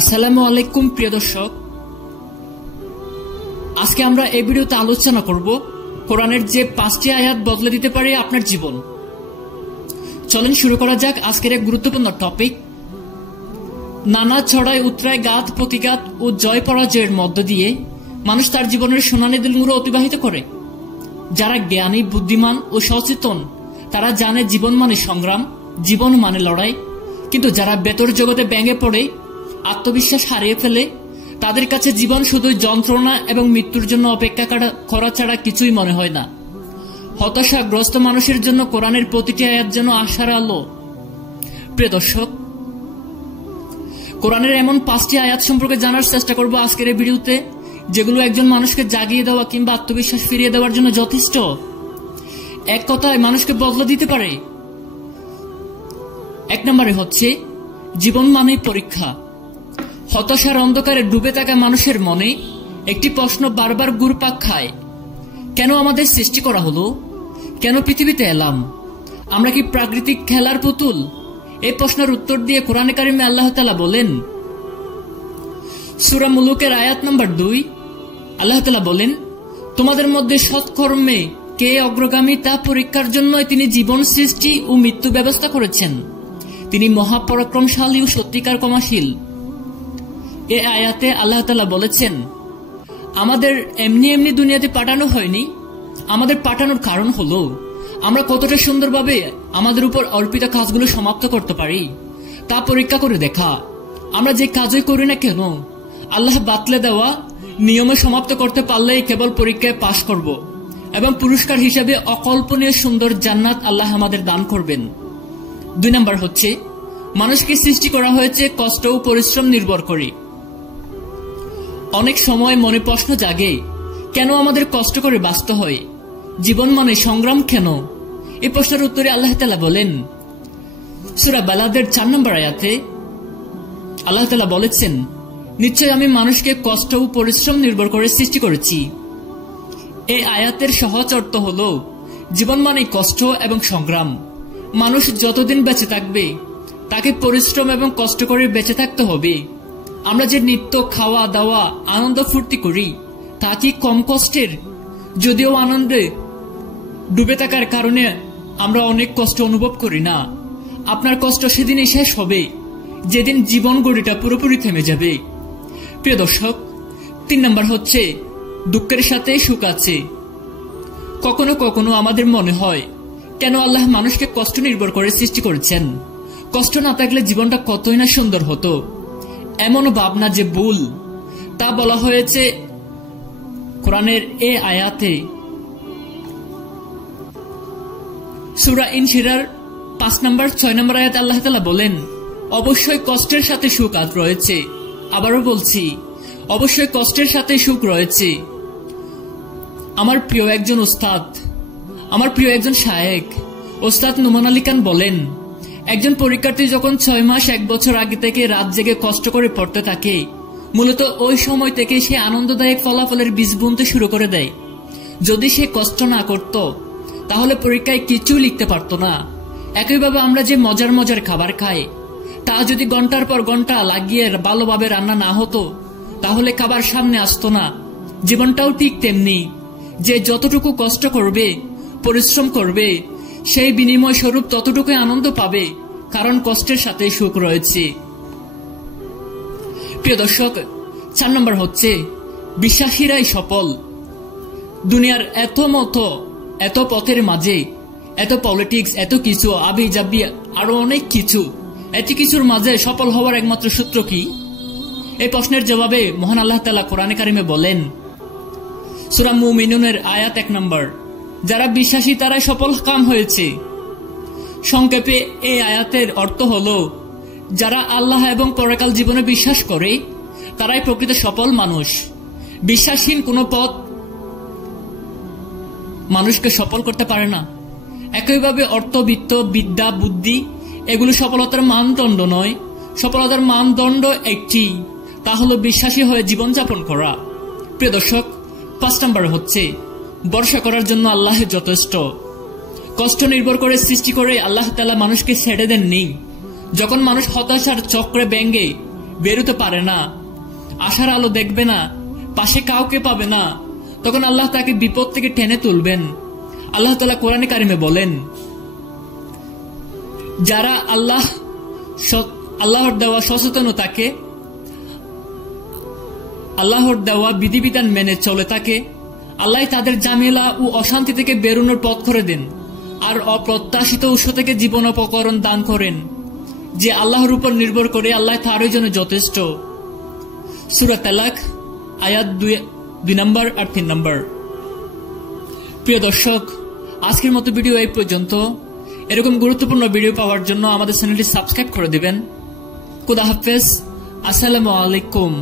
আসসালামু আলাইকুম প্রিয় দর্শক, আজকে আমরা এই ভিডিওতে আলোচনা করব কোরআনের যে 5টি আয়াত বদলে দিতে পারে আপনার জীবন। চলেন শুরু করা যাক আজকের এক গুরুত্বপূর্ণ টপিক। নানা ছড়ায় উতরায় ঘাত প্রতিঘাত ও জয় পরাজয়ের মধ্য দিয়ে মানুষ তার জীবনের সোনালী দিনগুলো অতিবাহিত করে। যারা জ্ঞানী, বুদ্ধিমান ও সচেতন তারা জানে জীবন মানে সংগ্রাম, জীবন মানে লড়াই। কিন্তু যারা বেতর জগতে ভেঙে পড়ে, আত্মবিশ্বাস হারিয়ে ফেলে, তাদের কাছে জীবন শুধু যন্ত্রণা এবং মৃত্যুর জন্য অপেক্ষা করা ছাড়া কিছুই মনে হয় না। হতাশাগ্রস্ত মানুষের জন্য কোরআনের প্রতিটি আয়াত যেন আশার আলো। প্রিয় দর্শক, কোরআনের এমন 5টি আয়াত সম্পর্কে জানার চেষ্টা করব আজকের এই ভিডিওতে, যেগুলো একজন মানুষকে জাগিয়ে দেওয়া কিংবা আত্মবিশ্বাস ফিরিয়ে দেওয়ার জন্য যথেষ্ট। এক কথায় মানুষকে বদলে দিতে পারে। 1 নম্বরে হচ্ছে জীবন মানেই পরীক্ষা। হতাশার অন্ধকারে ডুবে থাকা মানুষের মনে একটি প্রশ্ন বারবার ঘুরপাক খায়, কেন আমাদের সৃষ্টি করা হলো? কেন পৃথিবীতে এলাম? আমরা কি প্রাকৃতিক খেলার পুতুল? এই প্রশ্নের উত্তর দিয়ে কোরআনে কারিমে আল্লাহ তাআলা বলেন, সূরা মুলুকের আয়াত নম্বর 2, আল্লাহ তাআলা বলেন, তোমাদের মধ্যে সৎকর্মে কে অগ্রগামী তা পরীক্ষার জন্যই তিনি জীবন সৃষ্টি ও মৃত্যু ব্যবস্থা করেছেন। তিনি মহাপরাক্রমশালী ও সত্যিকার ক্ষমাশীল। এ আয়াতে আল্লাহ তাআলা বলেছেন, আমাদের এমনি এমনি দুনিয়াতে পাঠানো হয়নি। আমাদের পাঠানোর কারণ হলো আমরা কতটা সুন্দরভাবে আমাদের উপর অর্পিত কাজগুলো সমাপ্ত করতে পারি তা পরীক্ষা করে দেখা। আমরা যে কাজই করি না কেন, আল্লাহ বাতলে দেওয়া নিয়মে সমাপ্ত করতে পারলেই কেবল পরীক্ষায় পাশ করব এবং পুরস্কার হিসেবে অকল্পনীয় সুন্দর জান্নাত আল্লাহ আমাদের দান করবেন। 2 নম্বর হচ্ছে মানুষকে সৃষ্টি করা হয়েছে কষ্ট ও পরিশ্রম নির্ভর করে। অনেক সময় মনে প্রশ্ন জাগে, কেন আমাদের কষ্ট করে বাঁচতে হয়? জীবন মানে সংগ্রাম কেন? এই প্রশ্নের উত্তরে আল্লাহ তাআলা বলেন, সূরা বালাদের 4 নম্বর আয়াতে আল্লাহ তাআলা বলেছেন, নিশ্চয় আমি মানুষকে কষ্ট ও পরিশ্রম নির্ভর করে সৃষ্টি করেছি। এই আয়াতের সহজ অর্থ হল জীবন মানে কষ্ট এবং সংগ্রাম। মানুষ যতদিন বেঁচে থাকবে তাকে পরিশ্রম এবং কষ্ট করে বেঁচে থাকতে হবে। আমরা যে নিত্য খাওয়া দাওয়া আনন্দ ফুর্তি করি তা কি কম কষ্টের? যদিও আনন্দে ডুবে থাকার কারণে আমরা অনেক কষ্ট অনুভব করি না। আপনার কষ্ট সেদিনই শেষ হবে যেদিন জীবন গড়িটা পুরোপুরি থেমে যাবে। প্রিয় দর্শক, 3 নম্বর হচ্ছে দুঃখের সাথে সুখ আছে। কখনো কখনো আমাদের মনে হয়, কেন আল্লাহ মানুষকে কষ্ট নির্ভর করে সৃষ্টি করেছেন? কষ্ট না থাকলে জীবনটা কতই না সুন্দর হতো। এমন ভাবনা যে ভুল, তা বলা হয়েছে কোরআনের এ আয়াতে। সূরা ইনশিরার 5 নম্বর 6 নম্বর আয়াত আল্লাহ তাআলা বলেন, অবশ্যই কষ্টের সাথে সুখ রয়েছে। আবারও বলছি, অবশ্যই কষ্টের সাথে সুখ রয়েছে। আমার প্রিয় একজন উস্তাদ, আমার প্রিয় একজন শায়েখ ওস্তাদ নোমান আলী খান বলেন, একজন পরীক্ষার্থী যখন 6 মাস 1 বছর আগে থেকে রাত জেগে কষ্ট করে পড়তে থাকে, মূলত ওই সময় থেকে সে আনন্দদায়ক ফলাফলের বীজ বুনতে শুরু করে দেয়। যদি সে কষ্ট না করত তাহলে পরীক্ষায় কিছুই লিখতে পারত না। একইভাবে আমরা যে মজার মজার খাবার খাই তা যদি ঘন্টার পর ঘন্টা লাগিয়ে ভালোভাবে রান্না না হতো তাহলে খাবার সামনে আসতো না। জীবনটাও ঠিক তেমনি, যে যতটুকু কষ্ট করবে, পরিশ্রম করবে, সেই বিনিময় স্বরূপ ততটুকুই আনন্দ পাবে, কারণ কষ্টের সাথে সুখ রয়েছে। প্রিয় দর্শক, 4 নম্বর হচ্ছে বিশ্বাসীরাই সফল। দুনিয়ার এত পথের মাঝে, এত পলিটিক্স, এত কিছু আবি জাবি আরো অনেক কিছু, এত কিছুর মাঝে সফল হওয়ার একমাত্র সূত্র কি? এই প্রশ্নের জবাবে মহান আল্লাহ তাআলা কোরআনে কারিমে বলেন, সূরা মুমিনুনের আয়াত 1 নম্বর, যারা বিশ্বাসী তারাই সফল কাম হয়েছে। সংক্ষেপে এই আয়াতের অর্থ হলো, যারা আল্লাহ এবং পরকাল জীবনে বিশ্বাস করে তারাই প্রকৃত সফল মানুষ। বিশ্বাসহীন কোনো পথ মানুষকে সফল করতে পারে না। একইভাবে অর্থ, বিত্ত, বিদ্যা, বুদ্ধি এগুলো সফলতার মানদণ্ড নয়। সফলতার মানদণ্ড একটি, তা হলো বিশ্বাসী হয়ে জীবনযাপন করা। প্রিয় দর্শক, 5 নম্বর হচ্ছে ভরসা করার জন্য আল্লাহ যথেষ্ট। কষ্ট নির্ভর করে সৃষ্টি করে আল্লাহ তাআলা মানুষকে ছেড়ে দেননি। যখন মানুষ হতাশার চক্রে ব্যঙ্গে বেরোতে পারে না, আশার আলো দেখবে না, পাশে কাউকে পাবে না, তখন আল্লাহ তাকে বিপদ থেকে টেনে তুলবেন। আল্লাহ তাআলা কোরআনে কারিমে বলেন, যারা আল্লাহর দেওয়া সচেতনতাকে, আল্লাহর দেওয়া বিধিবিধান মেনে চলে থাকে, আল্লাহ তাদের ঝামেলা ও অশান্তি থেকে বেরোনোর পথ করে দেন আর অপ্রত্যাশিত উৎস থেকে জীবন উপকরণ দান করেন। যে আল্লাহর উপর নির্ভর করে আল্লাহ তারই জন্য যথেষ্ট। সূরা তালাক আয়াত 2 নম্বর আর 3 নম্বর। প্রিয় দর্শক, আজকের মতো ভিডিও এই পর্যন্ত। এরকম গুরুত্বপূর্ণ ভিডিও পাওয়ার জন্য আমাদের চ্যানেলটি সাবস্ক্রাইব করে দিবেন। খোদা হাফেজ। আসসালামু আলাইকুম।